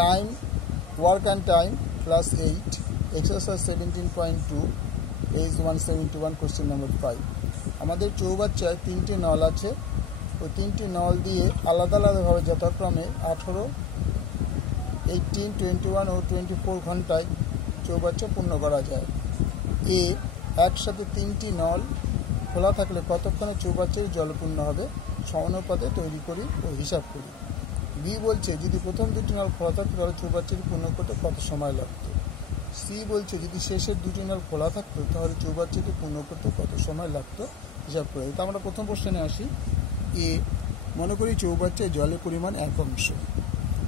Time work and time class 8 exercise 17.2 page 171 question number 5। আমাদের চৌবাচ্চায় 3টি নল আছে। ওই 3টি নল দিয়ে আলাদা আলাদাভাবে যথাক্রমে 18, 18, 21 ও 24 ঘন্টায় চৌবাচ্চা পূর্ণ করা যায়। এ একসাথে 3টি নল খোলা থাকলে কতক্ষণে চৌবাচ্চার জল পূর্ণ হবে সমানুপাতে তৈরি করি ও হিসাব করি। বি বলছে যদি প্রথম 2টি নল খোলা থাকতো তাহলে চৌবাচ্চাটি পূর্ণ করতে কত সময় লাগতো। সি বলছে যদি শেষের 2টি নল খোলা থাকতো তাহলে চৌবাচ্চাটি পূর্ণ করতে কত সময় লাগতো হিসাব করে। তো আমরা প্রথম প্রশ্নে আসি। এ মনে করি চৌবাচ্চায় জলের পরিমাণ 1 অংশ।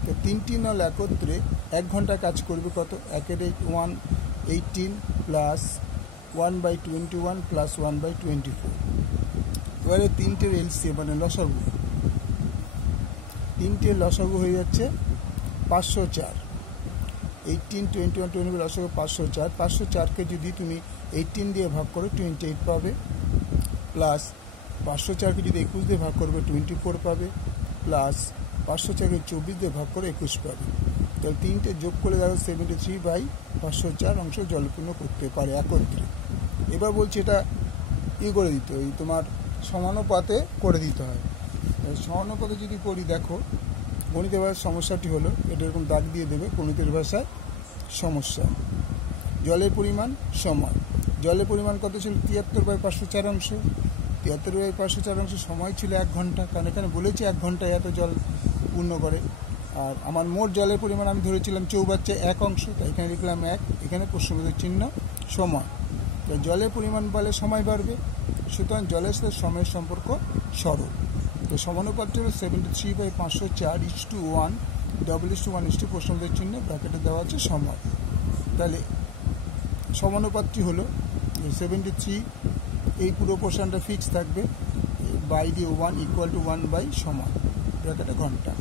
তো 3টি নল একত্রে 1 ঘন্টা কাজ করবে কত? 1/18 প্লাস 1/21 প্লাস 1/24। এবারে 3টের এলসিএম মানে লসাগু, 3টের লসাগু হয়ে যাচ্ছে 504। 18, 21, 24 লসাগু 504। 504কে যদি তুমি 18 দিয়ে ভাগ করো 28 পাবে, প্লাস 504কে যদি 21 দিয়ে ভাগ করবে 24 পাবে, প্লাস 504কে 24 দিয়ে ভাগ করে 21 পাবে। তাহলে 3টে যোগ করে দেখো 73/504 অংশ জলপূর্ণ করতে পারে একত্রে। এবার বলছি এটা করে দিতে ওই তোমার সমানুপাতে করে দিতে হয়। সমানুপাতে যদি করি দেখো গণিতের ভাষার সমস্যাটি হলো এটা এরকম দাগ দিয়ে দেবে। গণিতের ভাষায় সমস্যা জলের পরিমাণ সময়। জলের পরিমাণ কত ছিল? 73/504 অংশ। 73/504 অংশ সময় ছিল 1 ঘন্টা, কারণ এখানে বলেছি 1 ঘন্টায় এত জল পূর্ণ করে। আর আমার মোট জলের পরিমাণ আমি ধরেছিলাম চৌবাচ্চায় 1 অংশ, তাই এখানে লিখলাম 1, এখানে প্রশ্নবোধক চিহ্ন সময়। তাই জলের পরিমাণ বলে সময় বাড়বে, সুতরাং জলের সাথে সময়ের সম্পর্ক সরল। তো সমানুপাতটি হলো 73/504:1, 1:1 প্রশ্নবোধক চিহ্ন ব্র্যাকেটে দেওয়া আছে সময়। তাহলে সমানুপাতটি হলো 73, এই পুরো পোর্শনটা ফিক্স থাকবে, বাই দিয়ে 1 = 1 সময় ব্র্যাকেটে ঘন্টা।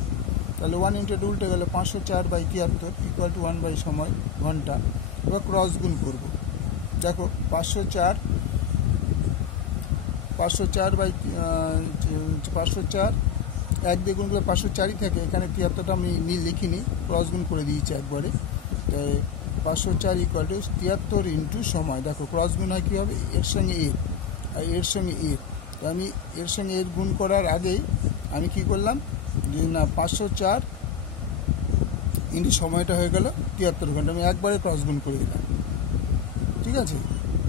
তাহলে 1 × উল্টে গেলে 504/73 = 1 সময় ঘন্টা। এবার ক্রস গুণ করব। দেখো 504 1 দিয়ে গুণ করলে 504ই থাকে। এখানে 73টা আমি লিখিনি, ক্রস গুণ করে দিয়েছি একবারে। তাই 504 = 73 × সময়। দেখো ক্রস গুণ হয় কী হবে? এর সঙ্গে এর আর এর সঙ্গে এর। তো আমি এর সঙ্গে এর গুণ করার আগেই আমি কি করলাম যে না 504 × সময়টা হয়ে গেল 73 ঘন্টা। আমি একবারে ক্রস গুণ করে দিলাম, ঠিক আছে?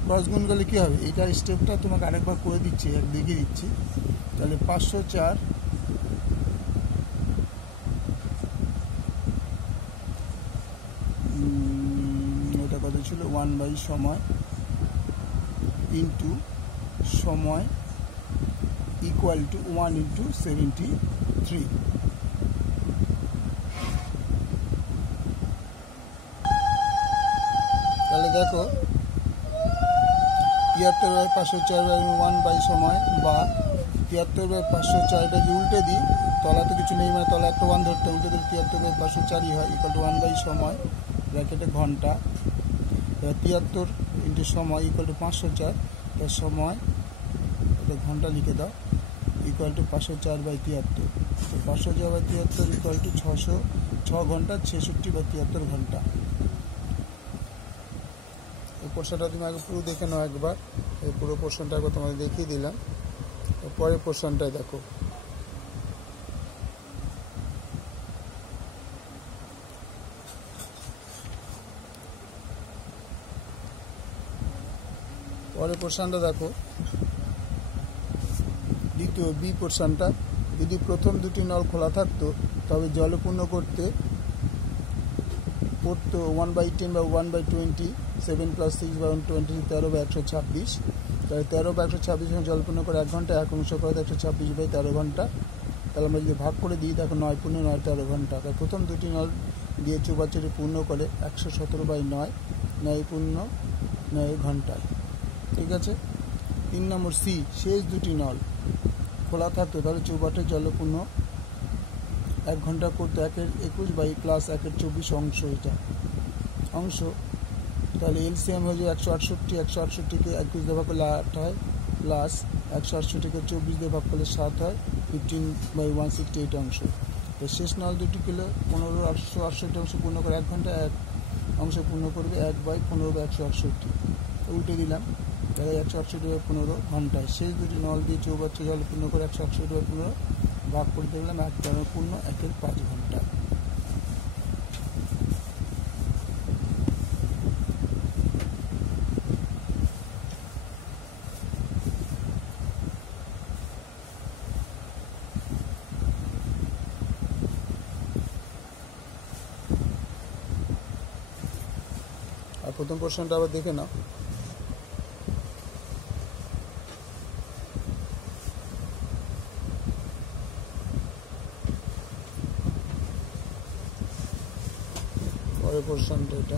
ক্রস গুণ করলে কী হবে? এইটার স্টেপটা তোমাকে আরেকবার করে দিচ্ছি, দেখিয়ে দিচ্ছি। তাহলে 504 এটা কত ছিল? 1 সময় ইন্টু সময় = 1 × 73। তাহলে দেখো 73/504/1 সময় বা 73/504টা যদি উল্টে দিই, তলাতে কিছু নেই মানে তলা একটা 1 ধরতে, উল্টে দিলে 73/504ই হয় = 1 সময় ব্র্যাকেটে ঘন্টা। 73 × সময় = 504, তার সময় এটা ঘন্টা লিখে দাও = 504/73। 504/73 = 606 ঘন্টা, 66/73 ঘন্টা। এই পোর্শনটা তুমি আগে পুরো দেখে নাও একবার। এই পুরো পোর্শনটা একবার তোমাকে দেখিয়ে দিলাম। পরের পোর্শনটায় দেখো দেখো দ্বিতীয় বি পোর্শনটা। যদি প্রথম 2টি নল খোলা থাকতো তবে জল পূর্ণ করতে পড়তো 1/10 বা 1/20, 7 + 6 / 120, 13/126। তাহলে 13/126 জল পূর্ণ করে 1 ঘন্টা, 1 অংশ করে 126/13 ঘন্টা। তাহলে আমরা যদি ভাগ করে দিই দেখো 9 × 9 = 13 ঘন্টা। তাই প্রথম 2টি নল দিয়ে চৌবাচ্চাটি পূর্ণ করে 117/9, 9 পূর্ণ 9 ঘন্টায়, ঠিক আছে? 3 নম্বর সি, শেষ 2টি নল খোলা থাকতো তাহলে চৌবাচ্চার জল পূর্ণ 1 ঘন্টা করতে 1/21 প্লাস 1/24 অংশ, এটা অংশ। তাহলে এলসিএম হয়ে যায় 168, 168কে 21 দিয়ে ভাগ করলে 8 হয়, প্লাস 168কে 24 দিয়ে ভাগ করলে 7 হয়, 15/168 অংশ। তো শেষ নল দুটি কিলো 15/868 অংশ পূর্ণ করে 1 ঘন্টা 1 অংশ পূর্ণ করবে 1/15/168 উল্টে দিলাম, তাহলে 168/15 ঘন্টায়। শেষ দুটি নল দিয়ে চৌবাচ্চ জল পূর্ণ করে 168/15 ভাগ করে দিলাম 1 টানা পূর্ণ 1/5 ঘন্টা। আর প্রথম প্রশ্নটা আবার দেখে নাও। পরের প্রশ্নটা এটা।